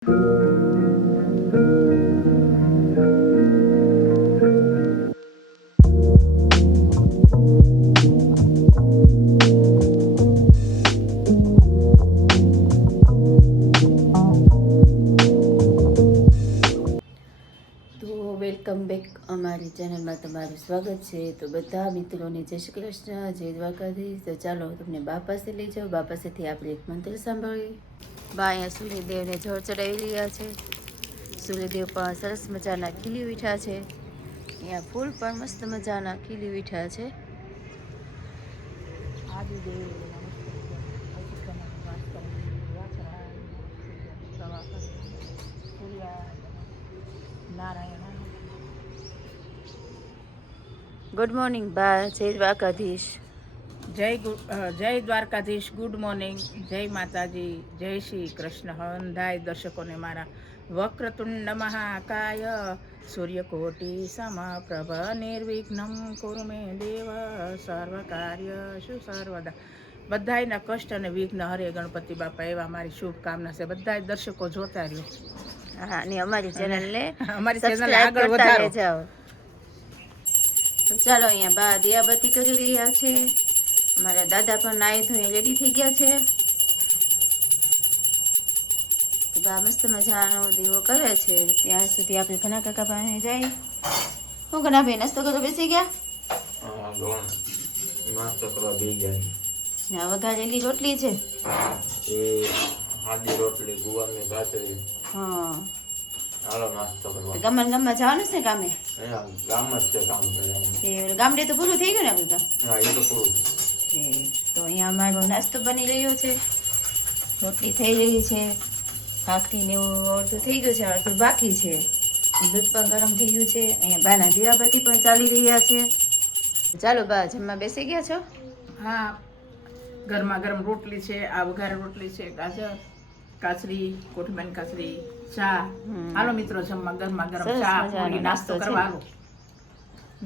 Welcome back અમારી ચેનલમાં તમારું સ્વાગત છે. તો બધા મિત્રોને જય શ્રી કૃષ્ણ, જય દ્વારકાધીશ. તો ચાલો તમને બા પાસે લઈ જાઓ. બા પાસેથી આપણે એક મંત્ર સાંભળીએ. બા અહીંયા સૂર્યદેવને જળ ચડાવી રહ્યા છે. સૂર્યદેવ પણ સરસ મજાના ખીલી ઉઠ્યા છે. અહીંયા ફૂલ પણ મસ્ત મજાના ખીલી ઉઠ્યા છે. ગુડ મોર્નિંગ બા. જય દ્વારકાધીશ. જય દ્વારકાધીશ. Good morning. જય માતાજી. જય શ્રી કૃષ્ણ. હંધાય દર્શકોને મારા વક્રતુંડ મહાકાય સૂર્યકોટિ સમપ્રભ નિર્વિઘ્નમ કુરુ મે દેવ સર્વ કાર્યશુ સર્વદા. બધાયના કષ્ટ અને વિઘ્ન હરે ગણપતિ બાપા, એવા મારી શુભકામના છે. બધાય દર્શકો જોતા રહ્યો. હા, અને અમારી ચેનલને આગળ વધારો. તો ચાલો, અહીંયા બા દિયાબત્તી કરી રહ્યા છે. અમારા દાદા પણ નાઈ ધોઈ રેડી થઈ ગયા છે. તો બા મસ્ત મજાનો દીવો કરે છે. ત્યાં સુધી આપણે ઘણા કાકા પાસે જાય. હું ઘણા ભાઈ નાસ્તો કરવા બેસી ગયા? નાસ્તો કરવા બેસી ગયા. વઘારેલી રોટલી છે. એ આદી રોટલી, ગુવારની ભાખરી. હા, હાલો નાસ્તો કરવા. ગામમાં જવાનું છે ને કામે? ગામમાં જ છે કામ કરે. ગામડે તો પૂરું થઈ ગયું ને આપણે? હા, એ તો પૂરું. તો અહીંયા અમારો નાસ્તો બની રહ્યો છે. રોટલી થઈ રહી છે, ભાખરી ને એવું અડધું થઈ ગયું છે, અડધું બાકી છે. દૂધ પણ ગરમ થઈ ગયું છે. અહીંયા બાના દીવાબત્તી પણ ચાલી રહ્યા છે. ચાલો બા, જમવા બેસી ગયા છો? હા, ગરમા ગરમ રોટલી છે, આ વઘાર રોટલી છે, ગાજર કાચરી, કોઠીબાની કાચરી, ચા. હાલો મિત્રો, જમવા ગરમા ગરમ ચા પૂરી નાસ્તો કરવા હાલો.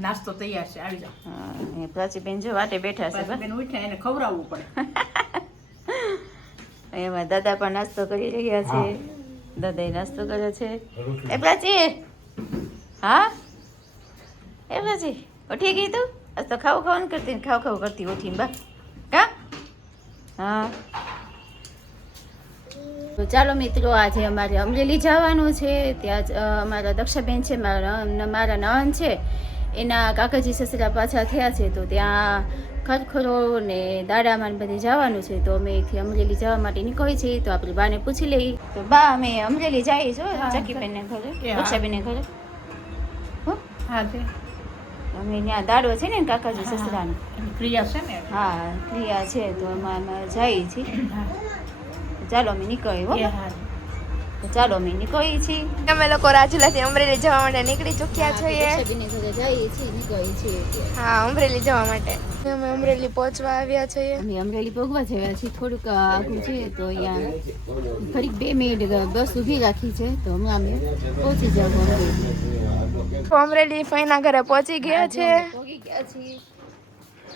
નાસ્તો તૈયાર છે, આવી જાઓ. હા, પ્રાચીબેન જો વાટે બેઠા છે. બેન ઉઠ્યા, એને ખવડાવવું પડે. એમાં દાદા પણ નાસ્તો કરી રહ્યા છે. દાદા નાસ્તો કરે છે. એ પ્રાચી, હા એ પ્રાચી ઉઠી ગઈ તું? આજ તો ખાવું ખાવાનું કરતી, ખાવ કરતી ઉઠીને બા. કા? હા. તો ચાલો મિત્રો, આજે અમારે અમરેલી જવાનું છે. ત્યાં અમારા દક્ષાબેન છે, મારા નણંદ છે, એના કાકાજી સસરા પાછા થયા છે. તો ત્યાં ખરખરો ને દાડામાં બધે જવાનું છે. તો અમે અહીંથી અમરેલી જવા માટે નીકળી છીએ. તો આપણે બાને પૂછી લઈએ. તો બા, અમે અમરેલી જઈએ છો ચકીબેનને ઘરે, દક્ષાબેનને ઘરે. હા, છે અમે ત્યાં દાડો છે ને કાકાજી સસરાનો. ક્રિયા છે ને? હા, ક્રિયા છે. તો એમાં અમે જઈએ છીએ. ચાલો અમે નીકળી. હો, ચાલો અમે નીકળીએ છીએ. અમે લોકો રાજુલાથી અમરેલી જવા માટે નીકળી ચૂક્યા છીએ. હા, અમરેલી જવા માટે અમે અમરેલી પહોંચવા આવ્યા છીએ. અમે અમરેલી પહોંચવા જયા છીએ. થોડુંક આગળ છે તો અહીંયા ફરી 2 મિનિટ બસ ઊભી રાખી છે. તો હમણાં અમે પહોંચી જાવ અમરેલી ફઈના ઘરે પહોંચી ગયા છે.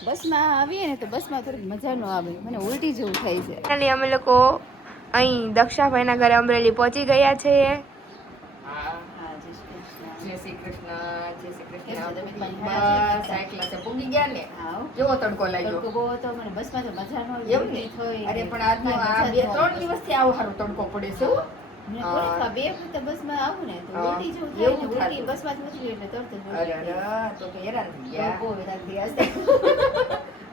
બસમાં આવીએ ને તો બસમાં થોડીક મજા ન આવે, મને ઉલટી જેવું થાય છે. અને અમે લોકો અહીં દક્ષાભાઈના ઘરે અમરેલી પહોંચી ગયા છીએ. જય શ્રી કૃષ્ણ. જય શ્રી કૃષ્ણ. બસ આટલા છે, પૂગી ગયા ને. કેવો તડકો લાગ્યો? તડકો બહુ હતો, મને બસમાં તો મજા ન આવી. એમ ને? અરે પણ આજનો આ 2-3 દિવસથી આવો સારો તડકો પડે છે. મને થોડીક 2 વખત બસમાં આવું ને તો ઉલટી જેવું થાય ને. ઉલટી બસમાં જ નથી એટલે તરત જ અરે તો હેરાન થઈ ગયા. બહુ હેરાન થયા છે.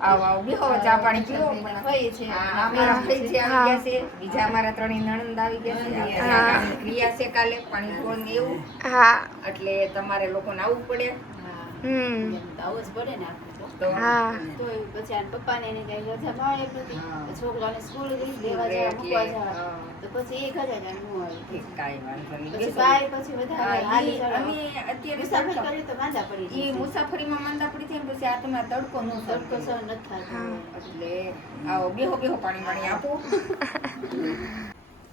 આવો બેહો, ચા પાણી પીવો. હોય છે. અમારા ભાઈ છે આવી ગયા છે, બીજા અમારા 3 નણંદ આવી ગયા છે. આપણે ક્રિયા છે કાલે પાણી ફોન એવું. હા, એટલે તમારે લોકોને આવવું પડે. આવું જ પડે ને આપણે તો હા, તો પછી આ પપ્પાને એને કઈ રજા મળે એમ નથી. છોકરાને સ્કૂલ લેવા જવા મૂકવા જવા તો પછી 1000 હું આવી. કાંઈ વાંધો નહીં. પછી બાય પછી વધારે હાલી અમે અત્યારે મુસાફરી કરી તો માંદા પડી ઈ મુસાફરીમાં માંદા પડી થઈ પછી આ તમારે તડકો નો તડકો સહન નથી થતો. એટલે આવો બેહો પાણી આપો.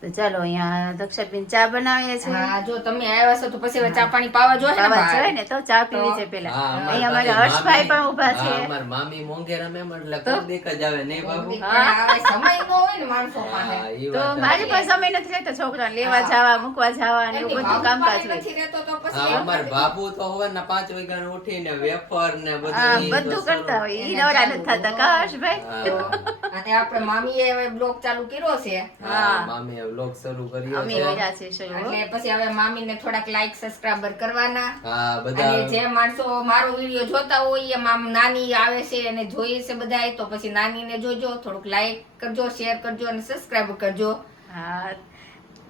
તો ચાલો અહીંયા દક્ષાબેન ચા બનાવીએ છીએ. હા જો તમે આવ્યા છો તો પછી હવે ચા પાણી પાવા જોઈએ ને ખાવા બહાર. જોઈએ ને તો ચા પીવી છે પેલા. હા, અમાર અહીંયા અમારા તારી હર્ષભાઈ પણ મામી- ઊભા છે. હા, અમાર મામી મોંઘે રમે એટલે કોક દેખ જ આવે નહીં બાબુ? પણ હવે સમય ન હોય ને માણસો પાસે. હા, ઈ તો વાત મારી પાસે સમય નથી રહેતો છોકરાને લેવા જવા મૂકવા જવા ને એવું બધું કામકાજ હોય. નથી રહેતો તો પછી હા, અમાર બાબુ તો સવારના 5 વાગ્યાને ઉઠીને વેફર ને હા, બધું ઈ બધું તો કરતા શરૂ. હોય ઈ નવરા નથી થતા કા હર્ષભાઈ? હા, અને આપણે મામીએ હવે બ્લોગ ચાલુ કર્યો છે હા, મામીએ vlog શરૂ કર્યો અમે છે. કર્યા છે શરૂ. એટલે પછી હવે મામીને થોડાક લાઈક સબસ્ક્રાઇબર કરવાના. હા, અને બધા જે માણસો મારો વિડીયો જોતા હોય એમ આમ નાની આવે છે અને જોઈએ છે બધા તો પછી નાનીને જોજો, થોડુંક લાઈક કરજો, શેર કરજો અને સબસ્ક્રાઇબ કરજો. હા,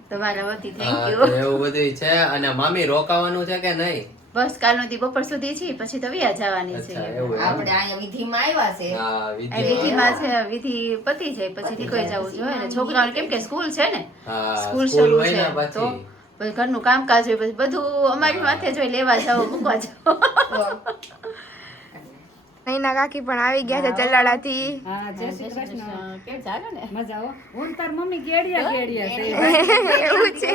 તમારા વતી હા, થેન્ક તો યુ. એવું બધું છે. અને મામી રોકાવાનું છે કે નહીં? બસ કાલનો દી બપોર સુધી છે પછી તો વ્યા જવાની છે. અચ્છા, એવું એમ? આપણે અહીંયા વિધિમાં આવ્યા છે. હા, આ વિધિ. વિધિમાં છે વિધિ પતી જાય પછી નીકળી જવું જોઈએ ને છોકરાઓને કેમ કે સ્કૂલ છે ને હા, સ્કૂલ સ્કૂલ શરૂ હોય છે ને તો પછી. પછી ઘરનું કામકાજ હોય પછી બધું અમારી માથે જોઈ લેવા જાવ મૂકવા જાવ. નૈના કાકી પણ આવી ગયા છે ચલાડાથી. હા, જય શ્રી કૃષ્ણ. કેમ ચાલે ને? મજા હો. હું તાર મમ્મી કેડિયા કેડિયા છે. એવું છે.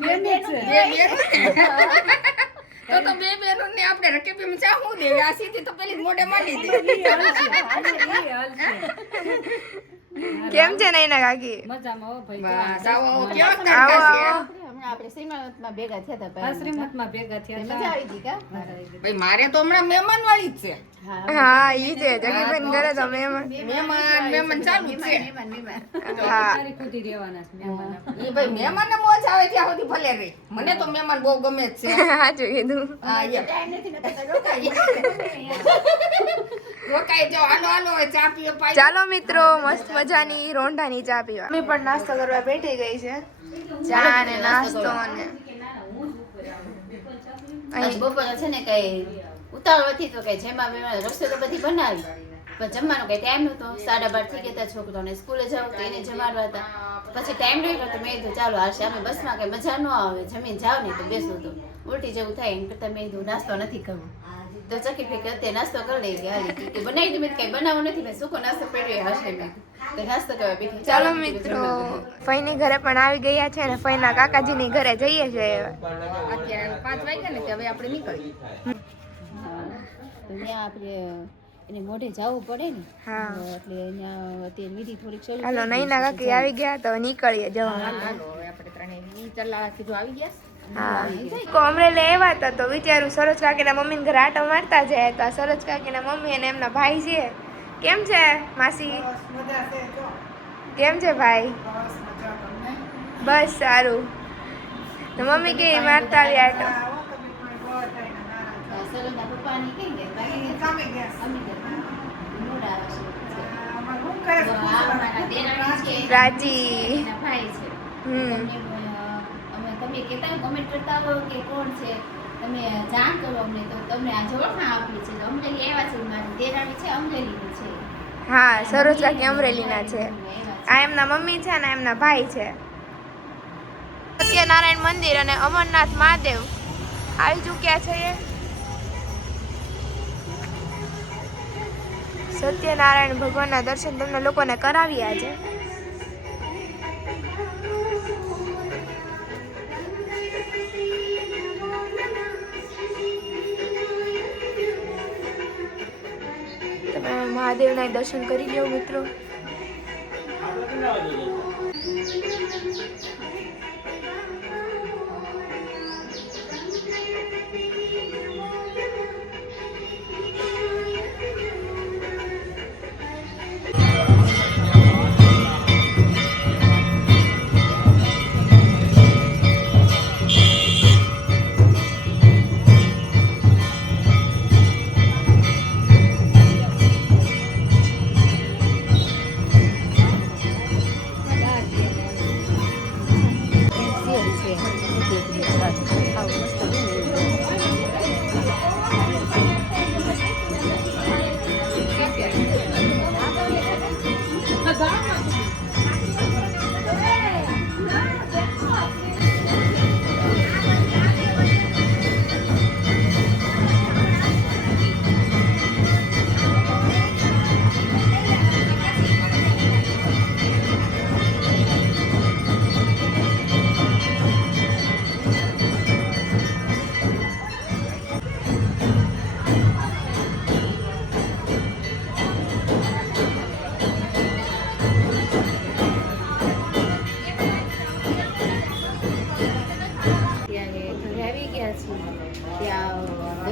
બેન જ છે. તો બે બહેનોને આપણે રકેબીમાં ચા હું દેવી આ સીધી તો પેલી મોઢે માંડી દે. ઈ હાલ છે. ઈ હાલ છે. કેમ છે નૈના કાકી? મજામાં હો ભાઈ. બસ આવો કેવા આવો, તડકા છે. આવો. હમણાં આપણે શ્રીમંતમાં ભેગા થયા હતા આ ભાઈ. શ્રીમતમાં ભેગા થયા મજા હતા. આવી ગઈ કા? ભાઈ મારે તો હમણાં મહેમાન વાળી જ છે. હા, ઈ છે જગીબેન ઘરે તો મહેમાન. મહેમાન ચાલુ જ છે. હા, તારીખ સુધી રહેવાના છે મહેમાન. એ ભાઈ મહેમાનને મોજ આવે ત્યાં સુધી ભલે રહી. મને તો મહેમાન બહુ ગમે જ છે. સાચું કીધું. હા, રોકાઈ જાઓ, હાલો હાલો હવે ચા પીએ પાઈ. ચાલો મિત્રો, મસ્ત મજાની રોંઢાની ચા પીવા. મમ્મી પણ નાસ્તો કરવા બેઠી ગઈ છે. ચા ને નાસ્તો અને આજ બપોરે છે ને કઈ ઉતાવળ હતી તો કઈ જેમાં બેમાં રસોઈ તો બધી બનાવી પણ જમવાનો કઈ ટાઈમ નહોતો 12:30 થઈ ગયા હતા છોકરાઓને સ્કૂલે જવું તો એને જમાડવા હતા પછી ટાઈમ રહ્યો તો મેં કીધું ચાલો આ અમે બસમાં કઈ મજા ન આવે જમીન જાવ ને તો બેસું તો ઉલટી જેવું થાય એમ કરતા મેં કીધું નાસ્તો નથી કરવો તો ચકી ફેંકે અત્યારે નાસ્તો કરી લઈ ગયા હાલી કે બનાવી દઉં મેં કઈ બનાવવો નથી મેં સૂકો નાસ્તો પડ્યો હશે મેં તો નાસ્તો કરવા બેઠી ચાલો મિત્રો, ફઈની ઘરે પણ આવી ગયા છે અને ફઈના કાકાજીની ઘરે જઈએ છે. અત્યારે 5 વાગ્યા ને કે હવે આપણે નીકળીએ. તો ત્યાં આપણે એને મોઢે જવું પડે ને હા. એટલે અહીંયા અત્યારે વિધિ થોડીક શરૂ હાલો, થઈ ગઈ નૈના છે. કાકી આવી ગયા તો નીકળીએ જવા માટે. હાલો હવે આપણે ત્રણેય ઈ ચલા સીધું આવી ગયા. હા, અમરેલી આવ્યા હતા તો વિચારું સરોજ કાકીના મમ્મીને ઘરે આટો મારતા જાય તો આ સરોજ કાકીના મમ્મી અને એમના ભાઈ છે. કેમ છે માસી? કેમ છે ભાઈ? બસ સારું. તો મમ્મી કે મારતા આવી આટો. સરોજના પપ્પાની કેમ કે બાકી અમે ગયા. મોડા આવશે. તો આ અમારા દેરાણી છે. રાજી. એના ભાઈ છે. હમ. તમે કહેતા હોય કમેન્ટ કરતા હોય કે કોણ છે તમે જાણ કરો અમને તો તમને આ જોડમાં આપી છે તો અમરેલી આવ્યા છે મારી દેરાણી છે અમરેલીની છે. હા, સરોજ કાકી અમરેલીના છે. આ એમના મમ્મી છે અને એમના ભાઈ છે. સત્યનારાયણ મંદિર અને અમરનાથ મહાદેવ આવી ચૂક્યા છે. સત્યનારાયણ ભગવાનના દર્શન તમને લોકોને કરાવ્યા છે. તમે મહાદેવના દર્શન કરી લો મિત્રો.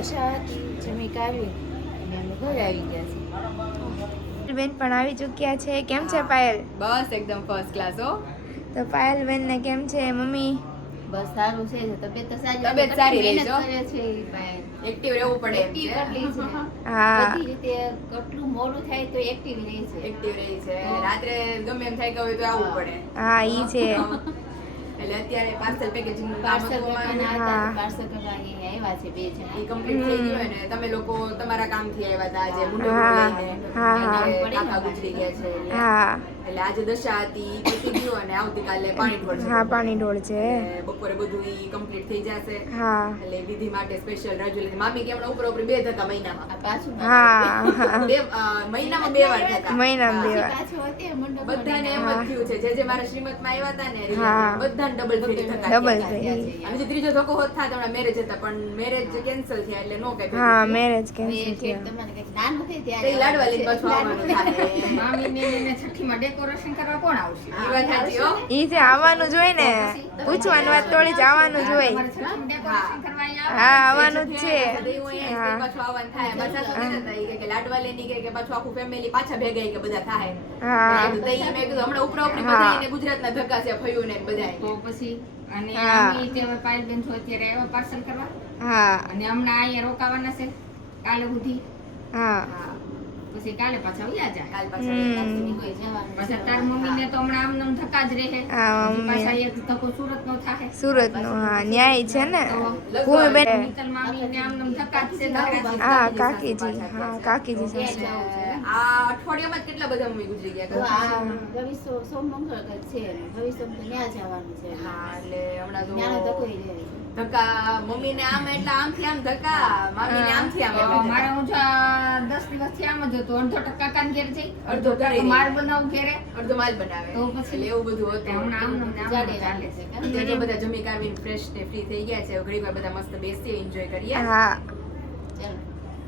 દશા હતી જમી કાઢી અને અમે ઘરે આવી ગયા છીએ. બેન પણ આવી ચૂક્યા છે. કેમ છે પાયલ? બસ એકદમ ફર્સ્ટ ક્લાસ હો. તો પાયલ બેન ને કેમ છે મમ્મી? બસ સારું છે તબિયત તો સારી તબિયત સારી રહે મહેનત છે. કરે છે ઈ પાયલ. એક્ટિવ રહેવું પડે એમ એક્ટિવ છે. એટલી છે હા બધી રીતે કેટલું મોડું થાય તો એક્ટિવ રહે છે. એક્ટિવ રહી છે. રાત્રે ગમે એમ થાય કે હોય તો આવવું પડે. હા ઈ છે. એટલે અત્યારે પાર્સલ પેકેજિંગ નું કામ પાર્સલ હતું કરવાના અમારે. હતા હા. પાર્સલ કરવા અહીંયા આવ્યા છે 2 જણા. ઈ કમ્પ્લીટ થઈ ગયું હોય ને તમે લોકો તમારા કામથી આવ્યા હતા આજે મુંડો હા. લઈને. હા, હા. એટલે કાકા ગુજરી ગયા છે એટલે. હા એટલે આજે દશા હતી ઈ પતી ગયું અને આવતીકાલે પાણી ઢોળ છે. હા પાણી ઢોળ છે. એટલે બપોરે બધું ઈ કમ્પ્લીટ થઈ જશે. હા એટલે વિધિ માટે સ્પેશિયલ રજૂ લીધી. મામી કે હમણાં ઉપર ઉપર 2 થતા મહિનામાં. આ પાછું હા મહિનામાં 2 વાર થતા. મહિનામાં 2 વાર. પાછું અત્યારે મંડપ બધાને એમ જ થયું છે જે મારા શ્રીમતમાં આવ્યા હતા ને હા. બધાને ડબલ ફેરી થતા ડબલ થયા. ફેરી. અને જે ત્રીજો ધક્કો હોત થાત હમણાં મેરેજ હતા પણ મેરેજ કેન્સલ થયા એટલે નો કઈ હા મેરેજ હવે કેન્સલ ઠેઠ થયા. તમારે કંઈક નાનું થાય તે ત્યારે લાડવા લઈને પાછું આવવાનું થાય. છઠ્ઠીમાં ડેકોરેશન કરવા કોણ આવશે? ઈ વાત સાચી હો. ઈ છે આવવાનું જ હોય ને પૂછવાની વાત થોડી જ આવવાનું જ હોય. તમારે છઠ્ઠીમાં ડેકોરેશન કરવા અહીંયા હા આવવાનું જ છે. તો એવું અહીંયા હા. પાછું આવવાનું થાય. મારા સાસુ કહેતા હતા, ઈ કે લાડવા લઈને ઈ કે પાછું આખું ફેમિલી પાછા ભેગા ઈ કે બધા થાય. હા મેં કીધું, તઈ મેં કીધું હમણાં ઉપરા ઉપરી હા. બધાયને ગુજરાતના ધક્કા છે ફયું ને બધા તો પછી અને હા. અમે તે હવે પાયલબેન છો અત્યારે આવ્યા પાર્સલ કરવા હા અને હમણાં અહીંયા રોકાવાના છે કાલે સુધી. હા પછી કાલે પાછા વ્યા જાય. કાલ પાછા હમ. કોઈ જવાનું પાછા તાર મમ્મીને તો હમણાં આમ નામ ધક્કા જ રહે. હા, પછી મમ્મી. પાછા એક ધક્કો સુરતનો થાય. સુરત નો હા ન્યાય છે ને ભૂમિબેન. નીતલ મામીને આમ નામ ધક્કા જ છે ધક્કા જ. હા કાકીજી હા કાકીજી બે સાસુ. જવું છે. આ અઠવાડિયામાં જ કેટલા બધા મમ્મી ગુજરી ગયા તો ખબર આ છે? ભવિષ્ય સોમંગળ કંઈક છે એનું. ભવિષ્ય તો ન્યા જવાનું છે હા એટલે હમણાં ન્યાનો તો ધક્કો ઈ રહેવી. ધક્કા મમ્મીને આમ એટલે આમથી આમ ધક્કા મામીને આમથી આમ એટલે ધક્કા. મારે હું જો આ 10 દિવસથી આમ જ હતું. અડધો ટકા કાન ઘેર જઈ અડધો ઘરે રહી. માર બનાવું ઘેરે અડધો માલ બનાવે તો પછી એટલે એવું બધું હતું. હમણાં આમ નામ જાડે ચાલે ચાલે છે. છે અત્યારે તો બધા જમી કાઢીને ફ્રેશ ને ફ્રી થઈ ગયા છે. ઘડીક વાર બધા મસ્ત બેસીએ એન્જોય કરીએ. હા ચાલો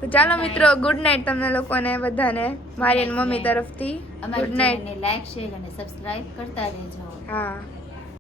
તો ચાલો મિત્રો ગુડ નાઇટ તમને લોકોને બધાને મારી અને મમ્મી તરફથી અમારી ગુડ નાઇટ. ચેનલને લાઈક શેર અને સબસ્ક્રાઇબ કરતા રહેજો. હા